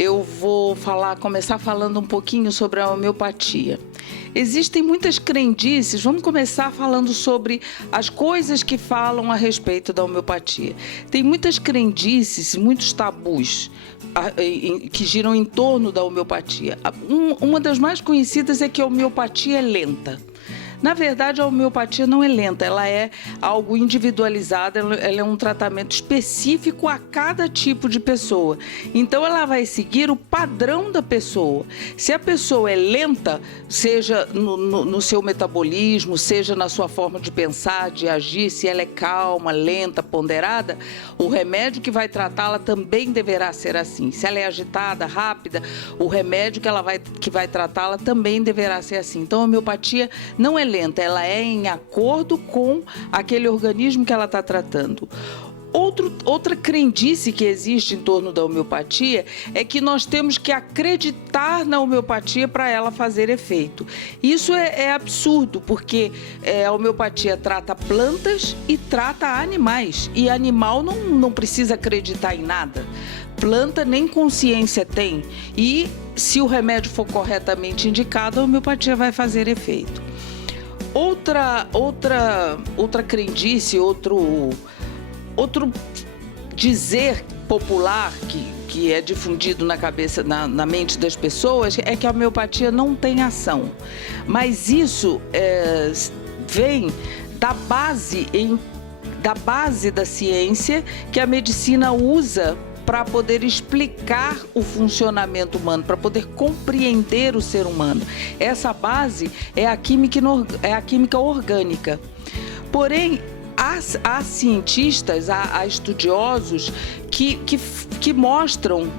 eu vou começar falando um pouquinho sobre a homeopatia. Existem muitas crendices, vamos começar falando sobre as coisas que falam a respeito da homeopatia. Tem muitas crendices, muitos tabus que giram em torno da homeopatia. Uma das mais conhecidas é que a homeopatia é lenta. Na verdade, a homeopatia não é lenta, ela é algo individualizado, ela é um tratamento específico a cada tipo de pessoa. Então, ela vai seguir o padrão da pessoa. Se a pessoa é lenta, seja no seu metabolismo, seja na sua forma de pensar, de agir, se ela é calma, lenta, ponderada, o remédio que vai tratá-la também deverá ser assim. Se ela é agitada, rápida, o remédio que vai tratá-la também deverá ser assim. Então, a homeopatia não é lenta, ela é em acordo com aquele organismo que ela está tratando. Outra crendice que existe em torno da homeopatia é que nós temos que acreditar na homeopatia para ela fazer efeito. Isso é absurdo, porque a homeopatia trata plantas e trata animais, e animal não precisa acreditar em nada. Planta nem consciência tem, e se o remédio for corretamente indicado, a homeopatia vai fazer efeito. Outra crendice, outro dizer popular que é difundido na mente das pessoas é que a homeopatia não tem ação. Mas isso vem da base da ciência que a medicina usa para poder explicar o funcionamento humano, para poder compreender o ser humano. Essa base é a química orgânica. Porém, há cientistas, há estudiosos que mostram,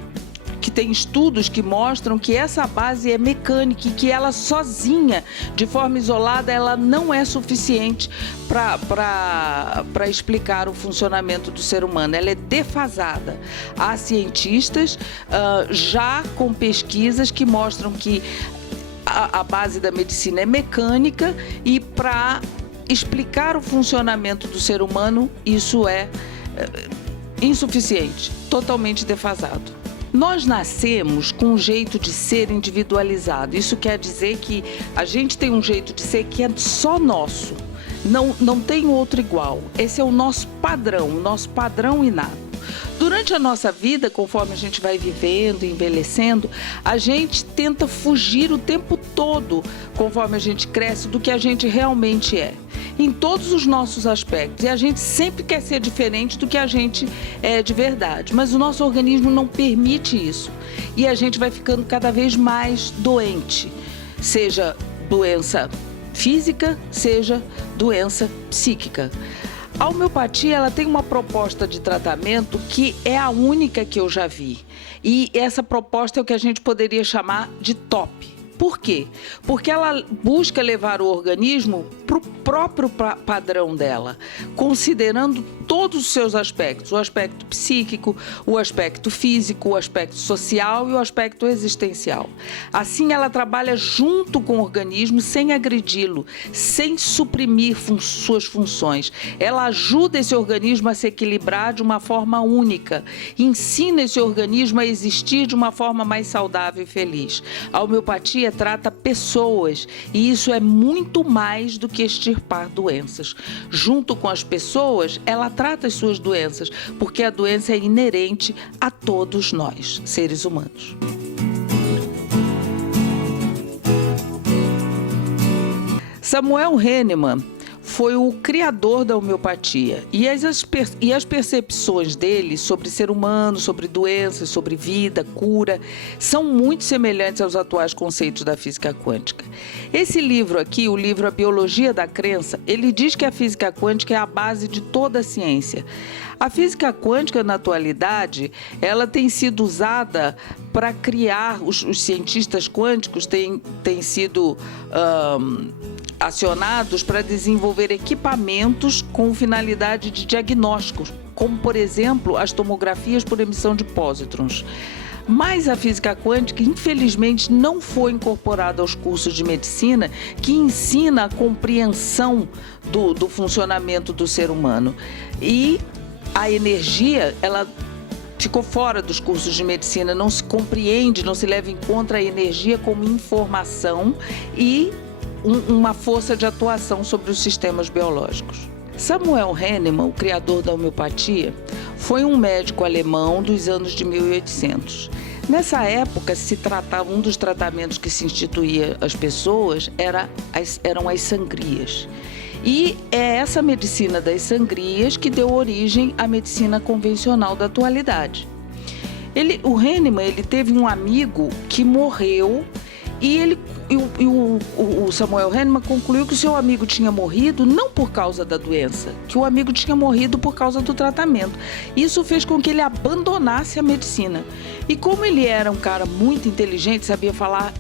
que tem estudos que mostram que essa base é mecânica e que ela sozinha, de forma isolada, ela não é suficiente para explicar o funcionamento do ser humano. Ela é defasada. Há cientistas já com pesquisas que mostram que a base da medicina é mecânica e para explicar o funcionamento do ser humano, isso é insuficiente, totalmente defasado. Nós nascemos com um jeito de ser individualizado. Isso quer dizer que a gente tem um jeito de ser que é só nosso. Não tem outro igual. Esse é o nosso padrão inato. Durante a nossa vida, conforme a gente vai vivendo, envelhecendo, a gente tenta fugir o tempo todo, conforme a gente cresce, do que a gente realmente é. Em todos os nossos aspectos. E a gente sempre quer ser diferente do que a gente é de verdade. Mas o nosso organismo não permite isso. E a gente vai ficando cada vez mais doente. Seja doença física, seja doença psíquica. A homeopatia, ela tem uma proposta de tratamento que é a única que eu já vi. E essa proposta é o que a gente poderia chamar de top. Por quê? Porque ela busca levar o organismo para o próprio padrão dela, considerando todos os seus aspectos, o aspecto psíquico, o aspecto físico, o aspecto social e o aspecto existencial. Assim, ela trabalha junto com o organismo sem agredi-lo, sem suprimir suas funções. Ela ajuda esse organismo a se equilibrar de uma forma única, ensina esse organismo a existir de uma forma mais saudável e feliz. A homeopatia trata pessoas e isso é muito mais do que extirpar doenças. Junto com as pessoas, ela trata as suas doenças, porque a doença é inerente a todos nós, seres humanos. Samuel Hahnemann foi o criador da homeopatia e as percepções dele sobre ser humano, sobre doenças, sobre vida, cura, são muito semelhantes aos atuais conceitos da física quântica. Esse livro aqui, o livro A Biologia da Crença, ele diz que a física quântica é a base de toda a ciência. A física quântica, na atualidade, ela tem sido usada para criar, os cientistas quânticos têm sido acionados para desenvolver equipamentos com finalidade de diagnóstico, como, por exemplo, as tomografias por emissão de pósitrons. Mas a física quântica, infelizmente, não foi incorporada aos cursos de medicina que ensina a compreensão do funcionamento do ser humano. E a energia, ela ficou fora dos cursos de medicina, não se compreende, não se leva em conta a energia como informação e uma força de atuação sobre os sistemas biológicos. Samuel Hahnemann, o criador da homeopatia, foi um médico alemão dos anos de 1800. Nessa época, um dos tratamentos que se instituía às pessoas eram as sangrias. E é essa medicina das sangrias que deu origem à medicina convencional da atualidade. O Hahnemann, ele teve um amigo que morreu e o Samuel Hahnemann concluiu que o seu amigo tinha morrido não por causa da doença, que o amigo tinha morrido por causa do tratamento. Isso fez com que ele abandonasse a medicina. E como ele era um cara muito inteligente, sabia falar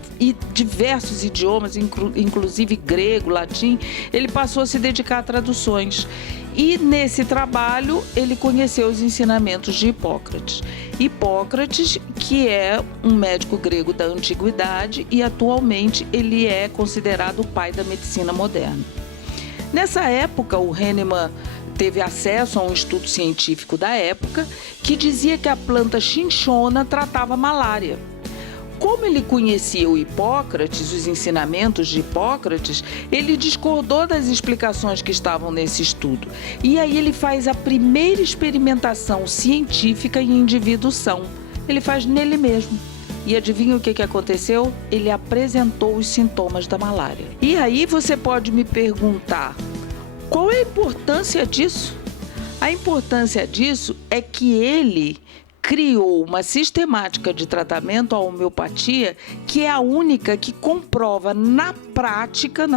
diversos idiomas, inclusive grego, latim, ele passou a se dedicar a traduções. E nesse trabalho ele conheceu os ensinamentos de Hipócrates. Hipócrates, que é um médico grego da antiguidade e atualmente ele é considerado o pai da medicina moderna. Nessa época, o Hahnemann teve acesso a um estudo científico da época que dizia que a planta chinchona tratava malária. Como ele conhecia o Hipócrates, os ensinamentos de Hipócrates, ele discordou das explicações que estavam nesse estudo. E aí ele faz a primeira experimentação científica em indivíduos são. Ele faz nele mesmo. E adivinha o que aconteceu? Ele apresentou os sintomas da malária. E aí você pode me perguntar, qual é a importância disso? A importância disso é que ele criou uma sistemática de tratamento, a homeopatia, que é a única que comprova na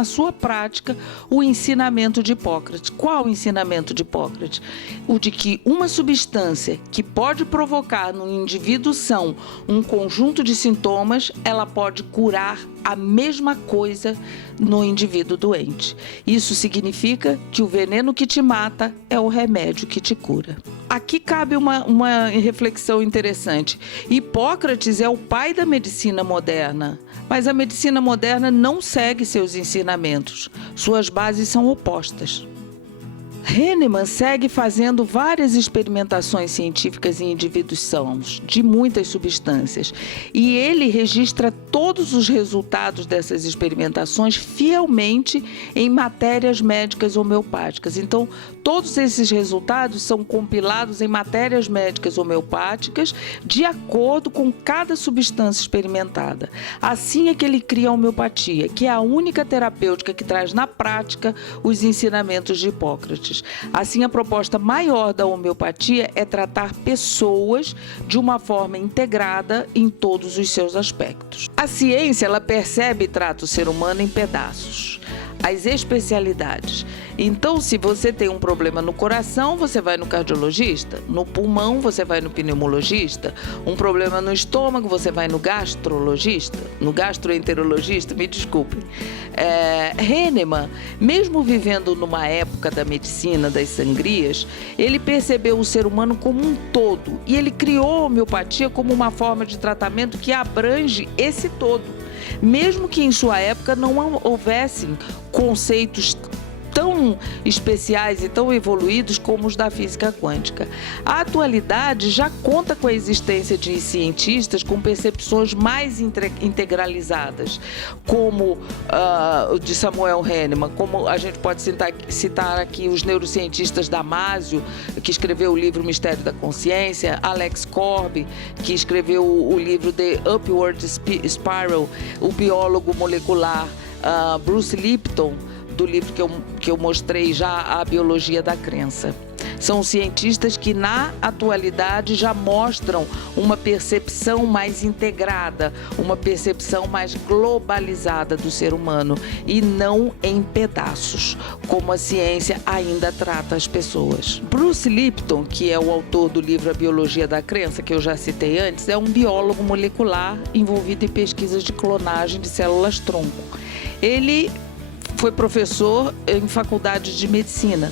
sua prática, o ensinamento de Hipócrates. Qual o ensinamento de Hipócrates? O de que uma substância que pode provocar no indivíduo são um conjunto de sintomas, ela pode curar a mesma coisa no indivíduo doente. Isso significa que o veneno que te mata é o remédio que te cura. Aqui cabe uma reflexão interessante. Hipócrates é o pai da medicina moderna, mas a medicina moderna não segue seus ensinamentos. Suas bases são opostas. Hahnemann segue fazendo várias experimentações científicas em indivíduos sãos, de muitas substâncias, e ele registra todos os resultados dessas experimentações fielmente em matérias médicas homeopáticas. Então, todos esses resultados são compilados em matérias médicas homeopáticas de acordo com cada substância experimentada. Assim é que ele cria a homeopatia, que é a única terapêutica que traz na prática os ensinamentos de Hipócrates. Assim, a proposta maior da homeopatia é tratar pessoas de uma forma integrada em todos os seus aspectos. A ciência, ela percebe e trata o ser humano em pedaços. As especialidades. Então, se você tem um problema no coração, você vai no cardiologista. No pulmão, você vai no pneumologista. Um problema no estômago, você vai no gastrologista. No gastroenterologista, me desculpem. Hahnemann, mesmo vivendo numa época da medicina, das sangrias, ele percebeu o ser humano como um todo. E ele criou a homeopatia como uma forma de tratamento que abrange esse todo. Mesmo que em sua época não houvessem conceitos tão especiais e tão evoluídos como os da física quântica. A atualidade já conta com a existência de cientistas com percepções mais integralizadas, como o de Samuel Hahnemann, como a gente pode citar aqui os neurocientistas Damasio, que escreveu o livro Mistério da Consciência, Alex Corb, que escreveu o livro The Upward Spiral, o biólogo molecular Bruce Lipton, do livro que eu mostrei já, A Biologia da Crença. São cientistas que, na atualidade, já mostram uma percepção mais integrada, uma percepção mais globalizada do ser humano e não em pedaços, como a ciência ainda trata as pessoas. Bruce Lipton, que é o autor do livro A Biologia da Crença, que eu já citei antes, é um biólogo molecular envolvido em pesquisas de clonagem de células-tronco. Ele foi professor em faculdade de medicina.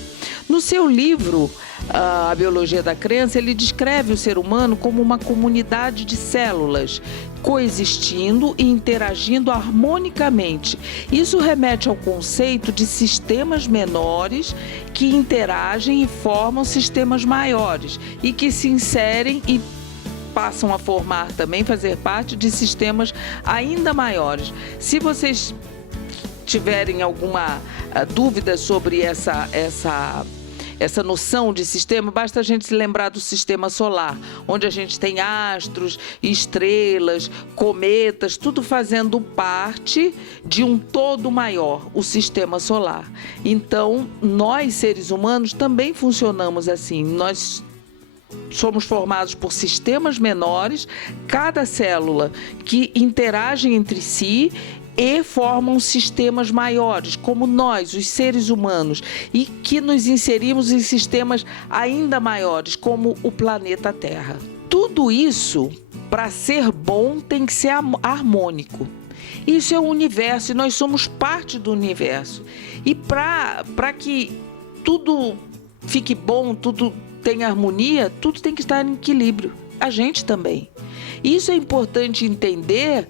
No seu livro, A Biologia da Crença, ele descreve o ser humano como uma comunidade de células coexistindo e interagindo harmonicamente. Isso remete ao conceito de sistemas menores que interagem e formam sistemas maiores e que se inserem e passam a formar também, fazer parte de sistemas ainda maiores. Se vocês tiverem alguma dúvida sobre essa noção de sistema, basta a gente se lembrar do sistema solar, onde a gente tem astros, estrelas, cometas, tudo fazendo parte de um todo maior, o sistema solar. Então, nós, seres humanos, também funcionamos assim. Nós somos formados por sistemas menores, cada célula que interagem entre si e formam sistemas maiores, como nós, os seres humanos, e que nos inserimos em sistemas ainda maiores, como o planeta Terra. Tudo isso, para ser bom, tem que ser harmônico. Isso é o universo e nós somos parte do universo. E para que tudo fique bom, tudo tenha harmonia, tudo tem que estar em equilíbrio. A gente também. Isso é importante entender,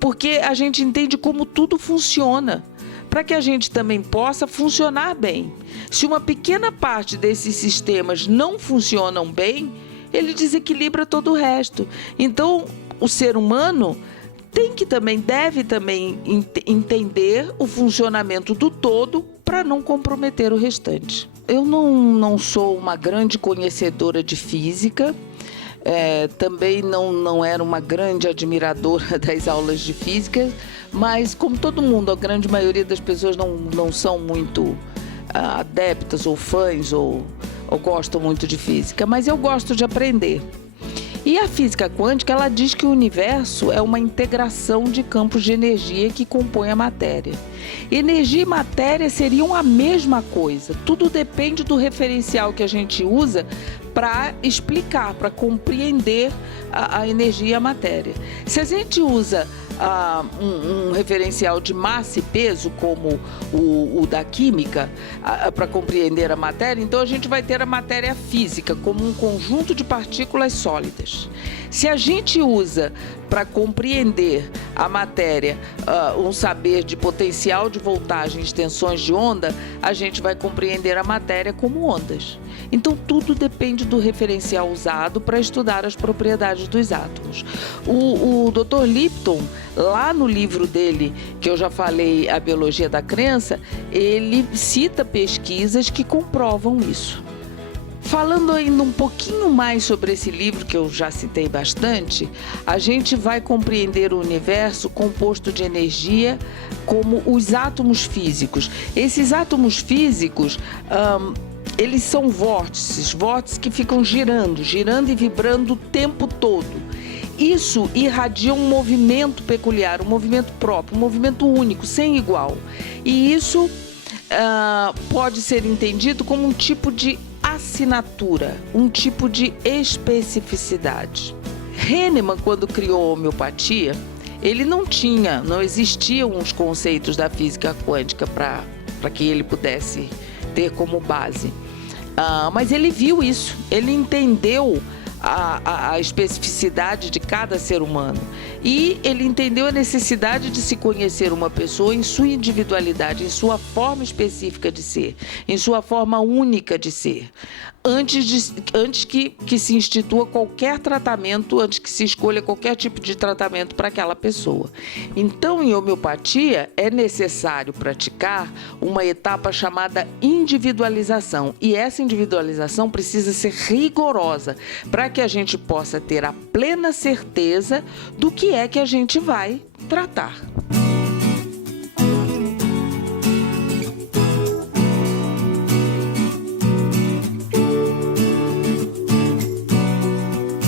porque a gente entende como tudo funciona, para que a gente também possa funcionar bem. Se uma pequena parte desses sistemas não funcionam bem, ele desequilibra todo o resto. Então, o ser humano deve também entender o funcionamento do todo para não comprometer o restante. Eu não sou uma grande conhecedora de física, também não era uma grande admiradora das aulas de física, mas como todo mundo, a grande maioria das pessoas não são muito adeptas ou fãs ou gostam muito de física, mas eu gosto de aprender. E a física quântica, ela diz que o universo é uma integração de campos de energia que compõem a matéria. Energia e matéria seriam a mesma coisa. Tudo depende do referencial que a gente usa para explicar, para compreender a energia e a matéria. Se a gente usa um referencial de massa e peso, como o da química, para compreender a matéria, então a gente vai ter a matéria física como um conjunto de partículas sólidas. Se a gente usa para compreender a matéria um saber de potencial de voltagem e extensões de onda, a gente vai compreender a matéria como ondas. Então, tudo depende do referencial usado para estudar as propriedades dos átomos. O Dr. Lipton, lá no livro dele, que eu já falei, A Biologia da Crença, ele cita pesquisas que comprovam isso. Falando ainda um pouquinho mais sobre esse livro, que eu já citei bastante, a gente vai compreender o universo composto de energia como os átomos físicos. Esses átomos físicos, eles são vórtices que ficam girando e vibrando o tempo todo. Isso irradia um movimento peculiar, um movimento próprio, um movimento único, sem igual. E isso pode ser entendido como um tipo de assinatura, um tipo de especificidade. Hahnemann, quando criou a homeopatia, ele não existiam os conceitos da física quântica para que ele pudesse ter como base. Mas ele viu isso, ele entendeu a especificidade de cada ser humano e ele entendeu a necessidade de se conhecer uma pessoa em sua individualidade, em sua forma específica de ser, em sua forma única de ser, antes que se institua qualquer tratamento, antes que se escolha qualquer tipo de tratamento para aquela pessoa. Então, em homeopatia, é necessário praticar uma etapa chamada individualização, e essa individualização precisa ser rigorosa para que a gente possa ter a plena certeza do que é que a gente vai tratar.